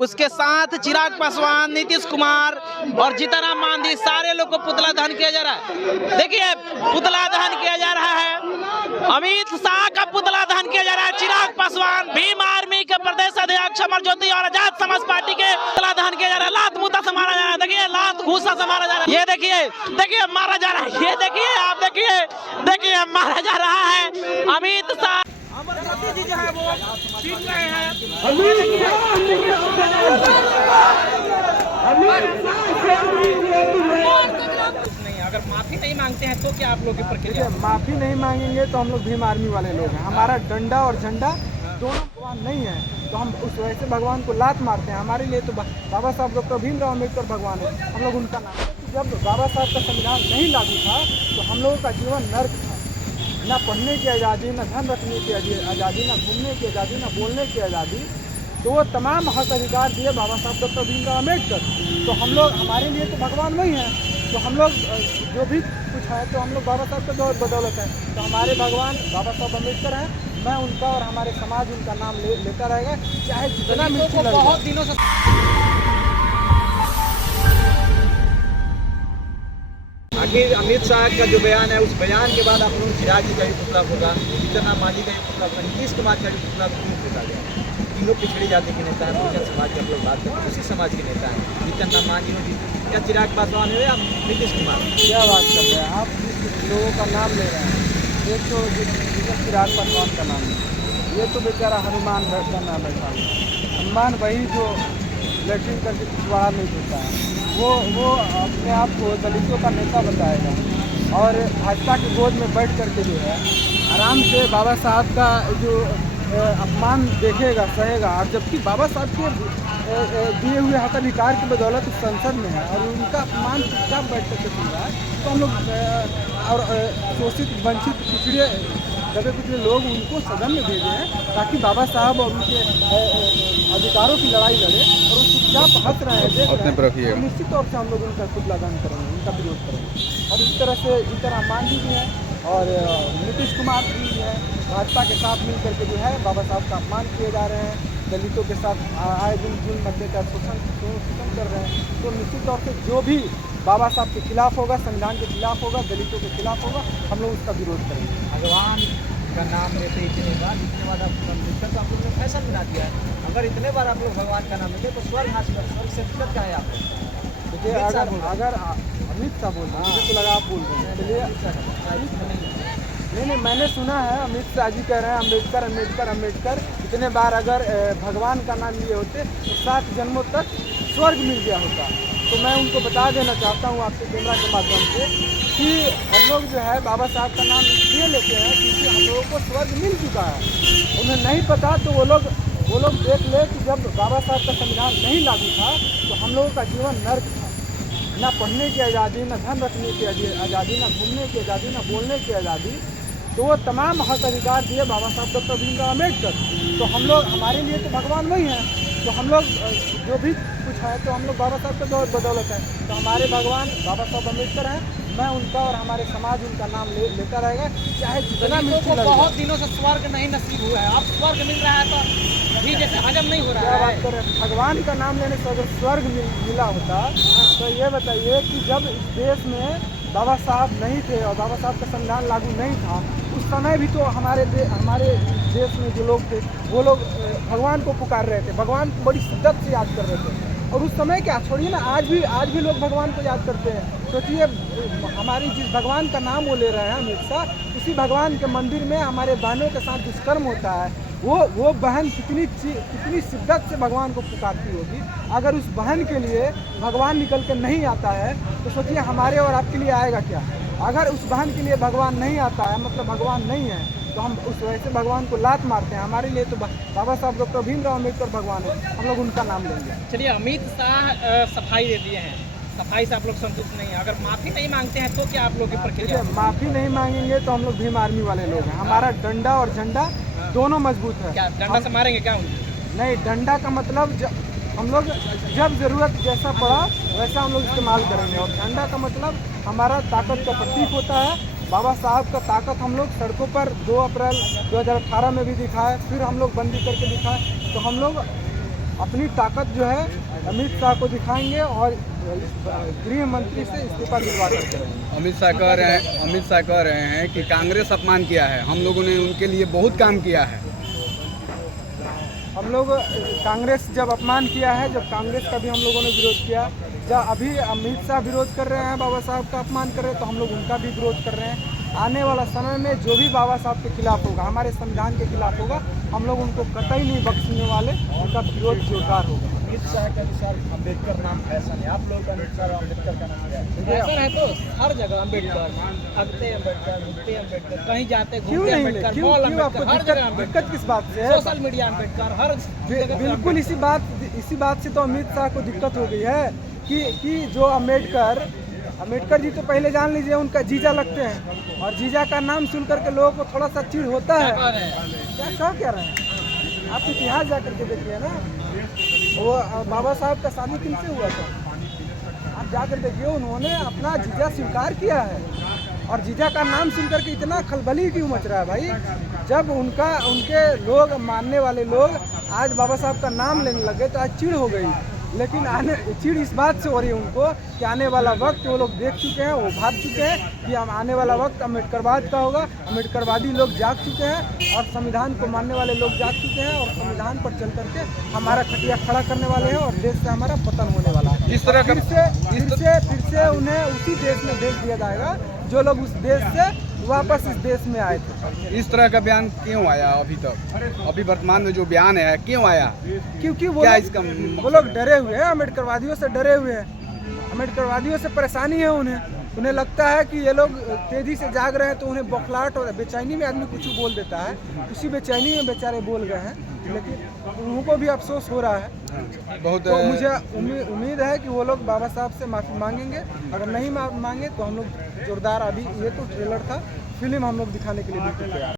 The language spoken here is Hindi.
उसके साथ चिराग पासवान, नीतीश कुमार और जीतनराम मांझी, सारे लोग को पुतला दहन किया जा रहा है। देखिए पुतला दहन किया जा रहा है, अमित शाह का पुतला दहन किया जा रहा है। चिराग पासवान, भीम आर्मी के प्रदेश अध्यक्ष अमर ज्योति और आजाद समाज पार्टी के पुतला दहन किया जा रहा है। लात मुद्दा से मारा जा रहा है, देखिए लात घूसा से मारा जा रहा है। ये देखिए मारा जा रहा है, ये देखिए आप देखिए मारा जा रहा है। अमित शाह, अमर ज्योति जी जो है वो पीट रहे हैं। नहीं, अगर माफी नहीं मांगते हैं तो क्या आप लोग की प्रक्रिया? माफी नहीं मांगेंगे तो हम लोग भीम आर्मी वाले लोग हैं। हमारा डंडा और झंडा दोनों भगवान नहीं है, तो हम उस वैसे भगवान को लात मारते हैं। हमारे लिए तो बाबा साहब डॉक्टर भीमराव अम्बेडकर भगवान है, हम लोग उनका नाम। जब बाबा साहब का संविधान नहीं लागू था तो हम लोगों का जीवन नर्क था। ना पढ़ने की आज़ादी, ना धन रखने की आज़ादी, ना घूमने की आज़ादी, ना बोलने की आज़ादी। तो वो तमाम हक अधिकार दिए बाबा साहब डॉक्टर भीमराव अम्बेडकर। तो हम लोग, हमारे लिए तो भगवान वही हैं। तो हम लोग जो भी कुछ है तो हम लोग बाबा साहब के बदौलत है। तो हमारे भगवान बाबा साहब अम्बेडकर हैं। मैं उनका और हमारे समाज उनका नाम लेता रहेगा, चाहे जितना मिर्ची लगे। बहुत दिनों से आखिर अमित शाह का जो बयान है, उस बयान के बाद आप लोग चिराग जी का भी पुतला होगा, जीतनराम मांझी का भी पुतला होगा, नीतीश कुमार का भी पुतला क्यों फेंका गया? तीनों पिछड़ी जाति के नेता हैं, बहुजन समाज के आप लोग बात करते हैं, उसी समाज के नेता हैं। जीतनराम मांझी हो, या चिराग पासवान हो, या नीतीश कुमार? क्या बात कर रहे हैं आप? जिस लोगों का नाम ले रहे हैं, एक तो चिराग पासवान का नाम है, ये तो बेचारा हनुमान का नाम है। हनुमान वही जो लैट्रिन करके पिछवाड़ा नहीं देता है, वो अपने आप को दलितों का नेता बताएगा और भाजपा की गोद में बैठ करके जो है आराम से बाबा साहब का जो अपमान देखेगा, सहेगा। और जबकि बाबा साहब के दिए हुए हकाधिकार की बदौलत संसद में है और उनका अपमान चुपचाप बैठ करके सुन रहा है। तो हम लोग और शोषित, वंचित, पिछड़े, दबे कुचले लोग उनको सदन में भेजे हैं ताकि बाबा साहब और उनके अधिकारों की लड़ाई लड़े, और वो चुपचाप हंस रहे हैं, देख रहे हैं। तो निश्चित तौर से हम लोग उनका पुतला दहन करेंगे, उनका विरोध करेंगे। और इस तरह से जीतनराम मांझी भी हैं और नीतीश कुमार भी है, भाजपा के साथ मिल करके जो है बाबा साहब का अपमान किए जा रहे हैं, दलितों के साथ आए दिन जुल्म अत्याचार शोषण कर रहे हैं। तो निश्चित तौर से जो भी बाबा साहब के खिलाफ होगा, संविधान के खिलाफ होगा, दलितों के खिलाफ होगा, हम लोग उसका विरोध करेंगे। भगवान का नाम लेते इतने बार अम्बेडकर तो आप लोगों ने फैसला बना दिया है। अगर इतने बार आप लोग भगवान का नाम लेते तो स्वर्ग हासिल कर, स्वर्ग से दिक्कत क्या है आप लोग? देखिए अगर अमित शाह बोल रहे हैं, मुझे तो लगा आप बोल रहे हैं। चलिए, नहीं, मैंने सुना है अमित शाह जी कह रहे हैं अम्बेडकर अम्बेडकर अम्बेडकर। इतने बार अगर भगवान का नाम लिए होते तो 7 जन्मों तक स्वर्ग मिल गया होता। तो मैं उनको बता देना चाहता हूँ आपके कैमरा के माध्यम से कि हम लोग जो है बाबा साहब का नाम इसलिए लेते हैं क्योंकि हम लोगों को स्वर्ग मिल चुका है। उन्हें नहीं पता तो वो लोग देख ले कि जब बाबा साहब का संविधान नहीं लागू था तो हम लोगों का जीवन नर्क था। ना पढ़ने की आज़ादी, ना धन रखने की आज़ादी, ना घूमने की आज़ादी, ना बोलने की आज़ादी। तो वो तमाम हक अधिकार दिए बाबा साहब डॉक्टर भीमराव अम्बेडकर। तो हम लोग, हमारे लिए तो भगवान वही हैं। तो हम लोग जो भी कुछ है तो हम लोग बाबा साहब के बदौलत है। तो हमारे भगवान बाबा साहब अम्बेडकर हैं। मैं उनका और हमारे समाज उनका नाम लेता रहेगा, चाहे जितना मिर्ची लगे। बहुत दिनों से स्वर्ग नहीं नसीब हुआ है, अब स्वर्ग मिल रहा है तो अभी जैसे हजम नहीं हो रहा है। बात करें भगवान का नाम लेने से अगर स्वर्ग मिला होता तो ये बताइए कि जब इस देश में बाबा साहब नहीं थे और बाबा साहब का संविधान लागू नहीं था, उस समय भी तो हमारे देश में जो लोग थे वो लोग भगवान को पुकार रहे थे, भगवान को बड़ी शिद्दत से याद कर रहे थे। और उस समय क्या, छोड़िए ना, आज भी लोग भगवान को याद करते हैं। सोचिए हमारी जिस भगवान का नाम वो ले रहे हैं अमित शाह, उसी भगवान के मंदिर में हमारे बहनों के साथ दुष्कर्म होता है। वो बहन कितनी शिद्दत से भगवान को पुकारती होगी। अगर उस बहन के लिए भगवान निकल के नहीं आता है तो सोचिए हमारे और आपके लिए आएगा क्या। अगर उस बहन के लिए भगवान नहीं आता है, मतलब भगवान नहीं है, तो हम उस वैसे भगवान को लात मारते हैं। हमारे लिए तो बाबा साहब डॉक्टर भीमराव अम्बेडकर भगवान है, हम लोग उनका नाम लेंगे। चलिए, अमित शाह सफाई दे दिए हैं, सफाई से आप लोग संतुष्ट नहीं है, अगर माफी नहीं मांगते हैं तो क्या आप लोग की प्रक्रिया? माफी नहीं मांगेंगे तो हम लोग भीम आर्मी वाले लोग हैं। हमारा डंडा और झंडा दोनों मजबूत है। क्या डंडा से मारेंगे क्या? नहीं, डंडा का मतलब हम लोग जब ज़रूरत जैसा पड़ा वैसा हम लोग इस्तेमाल करेंगे। और झंडा का मतलब हमारा ताकत का प्रतीक होता है। बाबा साहब का ताकत हम लोग सड़कों पर 2 अप्रैल 2018 में भी दिखाए, फिर हम लोग बंदी करके दिखाए। तो हम लोग अपनी ताकत जो है अमित शाह को दिखाएंगे और गृह मंत्री से इस्तीफा दिलवा करके रहेंगे। अमित शाह कह रहे हैं कि कांग्रेस अपमान किया है, हम लोगों ने उनके लिए बहुत काम किया है। हम लोग कांग्रेस जब अपमान किया है, जब कांग्रेस का भी हम लोगों ने विरोध किया, जब अभी अमित शाह विरोध कर रहे हैं, बाबा साहब का अपमान कर रहे हैं, तो हम लोग उनका भी विरोध कर रहे हैं। आने वाला समय में जो भी बाबा साहब के खिलाफ होगा, हमारे संविधान के खिलाफ होगा, हम लोग उनको कतई नहीं बख्शने वाले, उनका विरोध जोरदार होगा। अमित शाह के अनुसार अम्बेडकर नाम फैशन है, आप लोगों के अनुसार अम्बेडकर का नाम क्या है? फैशन है तो हर जगह अम्बेडकर, अगते अम्बेडकर, घूमते अम्बेडकर, कहीं जाते क्यों घूमते नहीं अम्बेडकर, क्यों मॉल क्यों आपको अम्बेडकर, हर जगह दिक्कत अम्बेडकर, किस बात से है? सोशल मीडिया अम्बेडकर, हर जगह पे बिल्कुल इसी बात से तो अमित शाह को दिक्कत हो गई है कि जो अम्बेडकर जी तो पहले जान लीजिए उनका जीजा लगते हैं, और जीजा का नाम सुन करके लोगों को थोड़ा सा चिढ़ होता है। क्या कह रहे हैं? आप इतिहास जा करके देखिए ना, वो बाबा साहब का शादी किनसे हुआ था? आप जाकर देखिए, उन्होंने अपना जीजा स्वीकार किया है, और जीजा का नाम सुन करके इतना खलबली क्यों मच रहा है भाई? जब उनके लोग, मानने वाले लोग आज बाबा साहब का नाम लेने लगे तो आज चिढ़ हो गई। लेकिन चिढ़ इस बात से हो रही है उनको कि आने वाला वक्त वो लोग देख चुके हैं, वो भाग चुके हैं कि हम आने वाला वक्त अम्बेडकरवाद का होगा। अम्बेडकरवादी लोग जाग चुके हैं और संविधान को मानने वाले लोग जाग चुके हैं, और संविधान पर चल करके हमारा खटिया खड़ा करने वाले हैं, और देश से हमारा पतन होने वाला है। इस तरह का फिर से उन्हें उसी देश में भेज दिया जाएगा जो लोग उस देश से वापस इस देश में आए थे। इस तरह का बयान क्यों आया अभी तक? अभी वर्तमान में जो बयान है क्यों आया? क्योंकि वो लोग डरे हुए हैं, अम्बेडकरवादियों से डरे हुए हैं। अम्बेडकरवादियों से परेशानी है उन्हें लगता है कि ये लोग तेजी से जाग रहे हैं, तो उन्हें बौखलाहट हो रहा है। बेचैनी में आदमी कुछ बोल देता है, उसी बेचैनी में बेचारे बोल गए हैं, लेकिन उनको भी अफसोस हो रहा है। बहुत तो मुझे उम्मीद है कि वो लोग बाबा साहब से माफ़ी मांगेंगे। अगर नहीं मांगे तो हम लोग जोरदार, अभी ये तो ट्रेलर था, फिल्म हम लोग दिखाने के लिए बिल्कुल तैयार हैं।